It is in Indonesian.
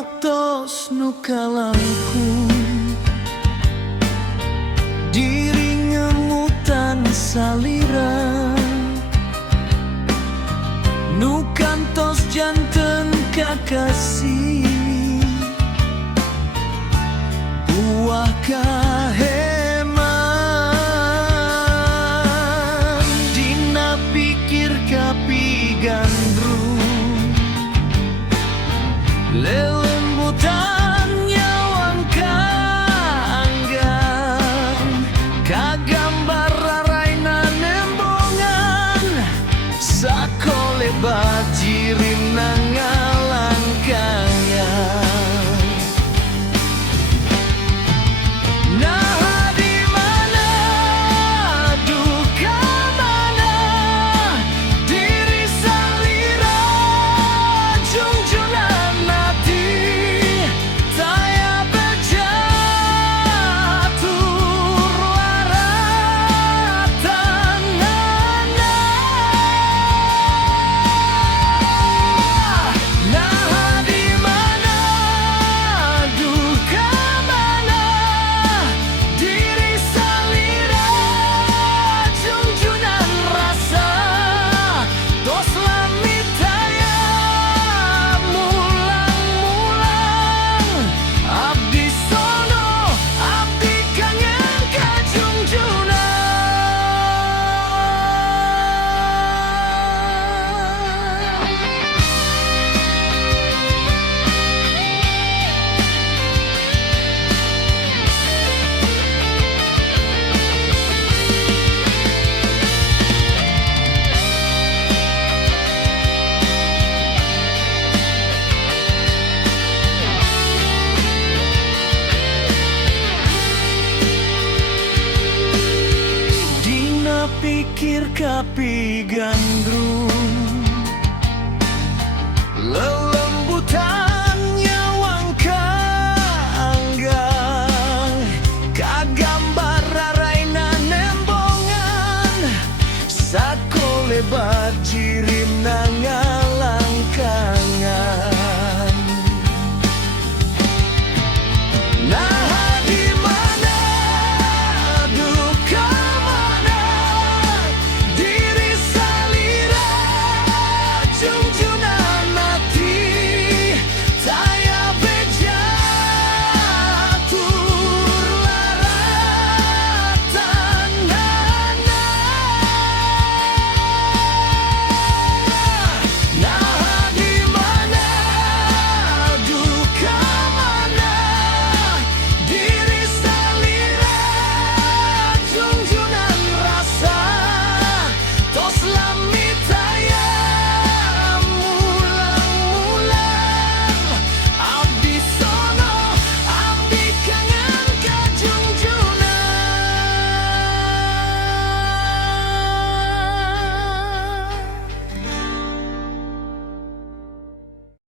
waktos nu kalangkung diri ngemutan salira nu kantos janten kakasih buah kaheman dina pikir kapigandrung lelembutan nyawang kaanggan kagambar raraina nembongan sakole bajirin nangalangkangan. Nah di mana duka mana diri salira junjunan hati saya berjatuh waratan nah di mana duka mana diri salira junjunan rasa tos lamitaya mulang-mulang abdi sono abdi kangen ka junjunan. Dina pikir kapigandrung